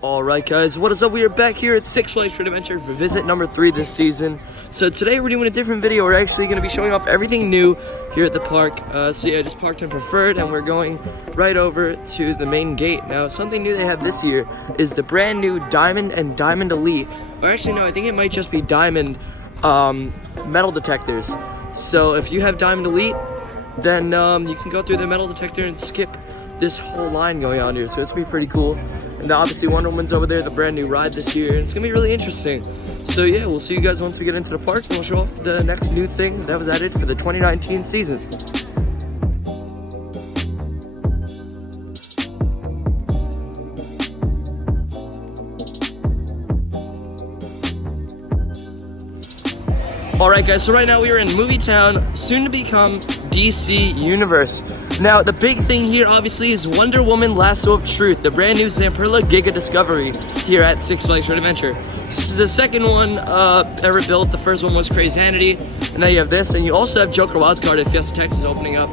Alright guys, what is up? We are back here at Six Flags Great Adventure for visit number 3 this season. So today we're doing a different video. We're actually going to be showing off everything new here at the park. So yeah, I just parked in Preferred and we're going right over to the main gate. Now something new they have this year is the brand new Diamond and Diamond Elite. Or actually no, I think it might just be Diamond metal detectors. So if you have Diamond Elite, then you can go through the metal detector and skip this whole line going on here, so it's gonna be pretty cool. And obviously Wonder Woman's over there, the brand new ride this year, and it's gonna be really interesting. So yeah, we'll see you guys once we get into the park, and we'll show off the next new thing that was added for the 2019 season. Alright guys, so right now we are in Movie Town, soon to become DC Universe. Now, the big thing here, obviously, is Wonder Woman Lasso of Truth, the brand new Zamperla Giga Discovery here at Six Flags Great Adventure. This is the second one ever built. The first one was Crazy Hannity, and now you have this, and you also have Joker Wildcard at Fiesta Texas opening up.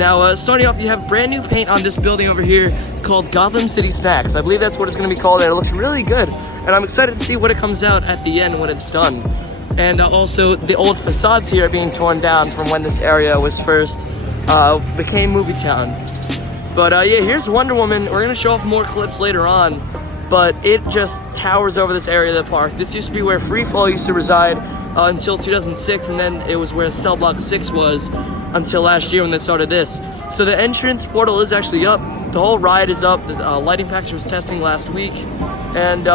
Now, starting off, you have brand new paint on this building over here called Gotham City Snacks. I believe that's what it's going to be called, and it looks really good. And I'm excited to see what it comes out at the end when it's done. And also, the old facades here are being torn down from when this area was first became Movie Town. But yeah, here's Wonder Woman. We're gonna show off more clips later on, but it just towers over this area of the park. This used to be where Free Fall used to reside until 2006, and then it was where Cell Block 6 was until last year when they started this. So the entrance portal is actually up. The whole ride is up. The lighting package was testing last week, and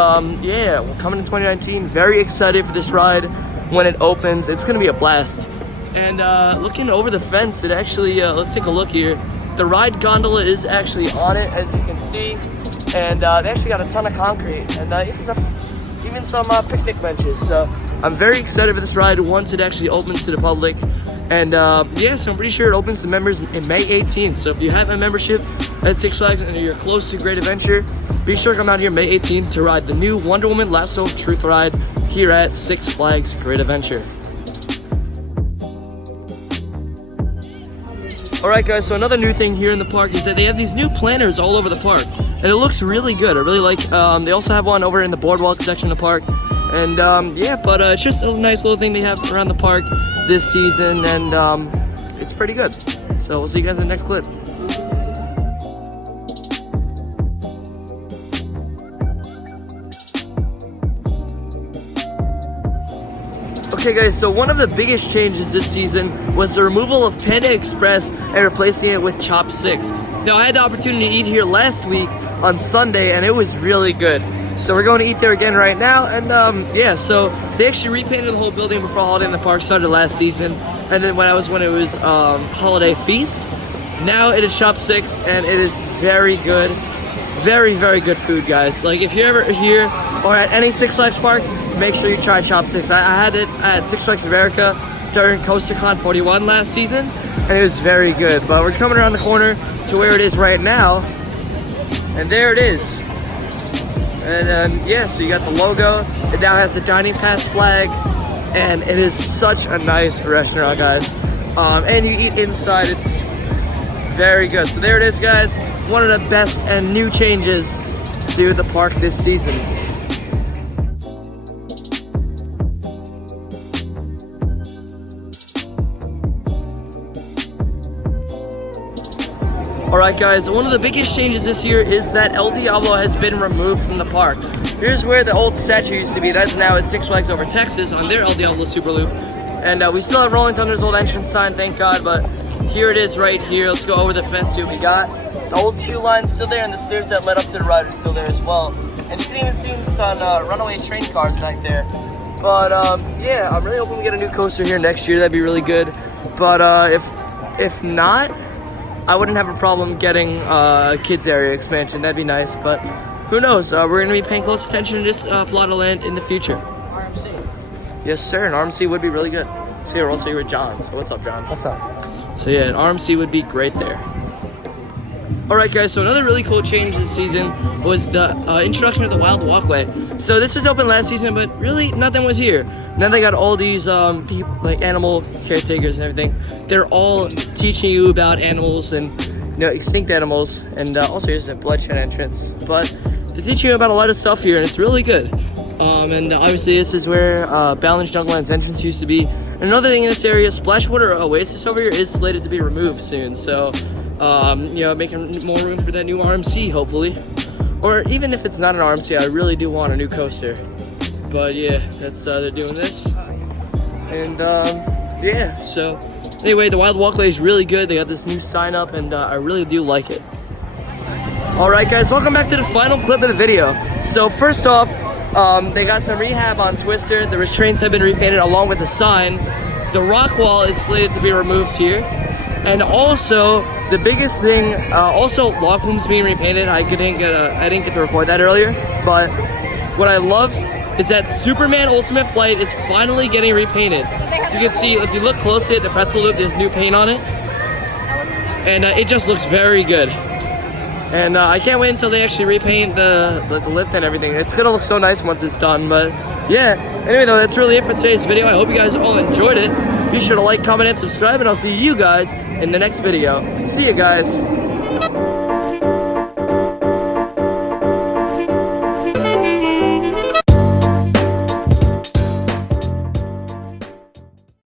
yeah, we're coming in 2019. Very excited for this ride when it opens. It's gonna be a blast. And looking over the fence, it actually, let's take a look here. The ride gondola is actually on it, as you can see. And they actually got a ton of concrete, and even some picnic benches. So I'm very excited for this ride once it actually opens to the public. And yeah, so I'm pretty sure it opens to members in May 18th. So if you have a membership at Six Flags and you're close to Great Adventure, be sure to come out here May 18th to ride the new Wonder Woman Lasso of Truth ride here at Six Flags Great Adventure. Alright guys, so another new thing here in the park is that they have these new planters all over the park. And it looks really good. I really like, they also have one over in the boardwalk section of the park. And yeah, but it's just a nice little thing they have around the park this season, and it's pretty good. So we'll see you guys in the next clip. Okay guys, so one of the biggest changes this season was the removal of Panda Express and replacing it with Chopsticks. Now I had the opportunity to eat here last week on Sunday, and it was really good. So we're going to eat there again right now, and yeah, so they actually repainted the whole building before Holiday in the Park started last season, and then when it was Holiday Feast. Now it is Chopsticks, and it is very good. Very, very good food, guys. Like, if you're ever here or at any Six Flags park, make sure you try Chopsticks. I had it at Six Flags America during CoasterCon 41 last season, and it was very good. But we're coming around the corner to where it is right now, and there it is. And yeah, so you got the logo. It now has the Dining Pass flag, and it is such a nice restaurant, guys. And you eat inside. It's very good. So there it is, guys. One of the best and new changes to the park this season. Alright guys, one of the biggest changes this year is that El Diablo has been removed from the park. Here's where the old statue used to be. That's now at Six Flags Over Texas on their El Diablo Super Loop. And we still have Rolling Thunder's old entrance sign, thank God, but here it is right here. Let's go over the fence, see what we got. The old queue line's still there, and the stairs that led up to the ride are still there as well. And you can even see some runaway train cars back there. But yeah, I'm really hoping we get a new coaster here next year. That'd be really good. But if not, I wouldn't have a problem getting a kids area expansion. That'd be nice, but who knows? We're going to be paying close attention to this plot of land in the future. RMC. Yes, sir. An RMC would be really good. So we're also here with John. So what's up, John? What's up? So yeah, an RMC would be great there. Alright guys, so another really cool change this season was the introduction of the Wild Walkway. So this was open last season, but really nothing was here. Now they got all these people, like animal caretakers and everything. They're all teaching you about animals and extinct animals. And also here's the bloodshed entrance. But they teach you about a lot of stuff here, and it's really good. And obviously this is where Balance Junkland's entrance used to be. And another thing in this area, Splashwater Oasis over here is slated to be removed soon. So, you know, making more room for that new RMC, hopefully. Or even if it's not an RMC, I really do want a new coaster. But yeah, that's they're doing this. And yeah, so anyway, the Wild Walkway is really good. They got this new sign up, and I really do like it. Alright guys, welcome back to the final clip of the video. So first off, they got some rehab on Twister. The restraints have been repainted along with the sign. The rock wall is slated to be removed here. And also, the biggest thing, also lock room's being repainted. I didn't get to record that earlier. But what I love is that Superman Ultimate Flight is finally getting repainted. So you can see, if you look closely at the pretzel loop, there's new paint on it. And it just looks very good. And I can't wait until they actually repaint the lift and everything. It's gonna look so nice once it's done. But yeah, anyway though, that's really it for today's video. I hope you guys all enjoyed it. Be sure to like, comment, and subscribe, and I'll see you guys in the next video. See you guys.